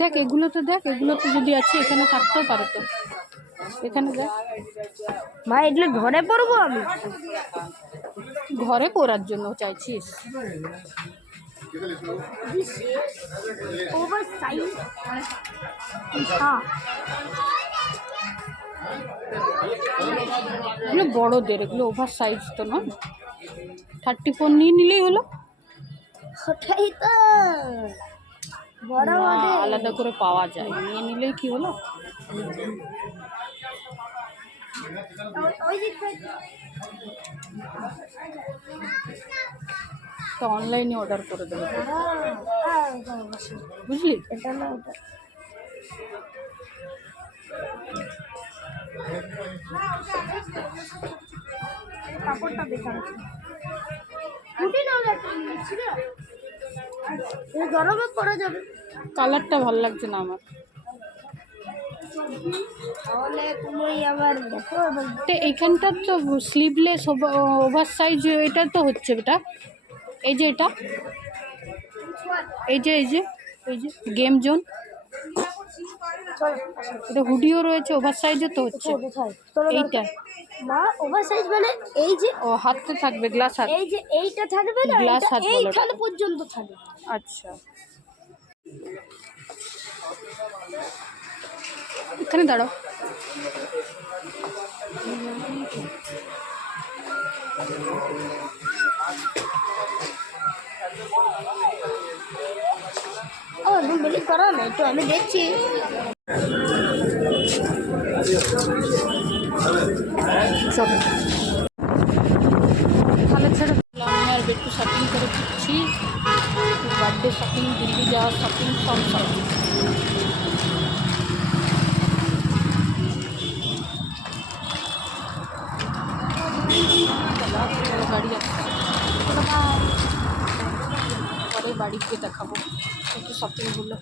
দেখ এগুলোতে, দেখ এগুলোতে যদি আছে এখানে থাকতেও পারে তো। এখানে দেখ ভাই, এগুলো ঘরে পরবো আমি? ঘরে পরার জন্য চাইছিস? Over size. হ্যাঁ, এগুলো বড়দের, এগুলো ওভার সাইজ তো না। 34 নিয়ে নিলেই হলো। ওটাই তো বড় না, বড় আলাদা করে পাওয়া যায়, নিয়ে নিলেই কি হলো। ওই যে তো অনলাইনে অর্ডার করে দেবে, বুঝলি? এটা না, ওটা কাপড়টা বেকার আছে। কুটি নাও, একটা নিচ্ছিল গরমে পড়ে যাবে। কালারটা ভালো লাগছে না আমার। তাহলে তুমি আবার দেখো। তো এইখানটা তো স্লিভলেস ওভার সাইজ, এটা তো হচ্ছে এটা, এই যে এটা, এই যে এই যে এই যে গেম জোন, এটা হুডিও রয়েছে, ওভার সাইজে তো হচ্ছে এইটা। না, ওভার সাইজ মানে এই যে ও হাতে থাকবে, গ্লাস হাত, এই যে এইটা থাকবে না, গ্লাস এটা হাত বলো এইখানে ওটাকে। পর্যন্ত থাকবে। আচ্ছা, এখানে দাঁড়াও। ও, তুমি বিলিভ করো না, একটু আমি দেখছি। তাহলে ছেড়ে দিলাম, আমি আর একটু শপিং করে দিচ্ছি, বার্থডে শপিং, দিল্লি যাওয়ার শপিং, সব শপিং। গাড়ি আসছে, পরে বাড়িতে দেখাবো একটু শপিংগুলো।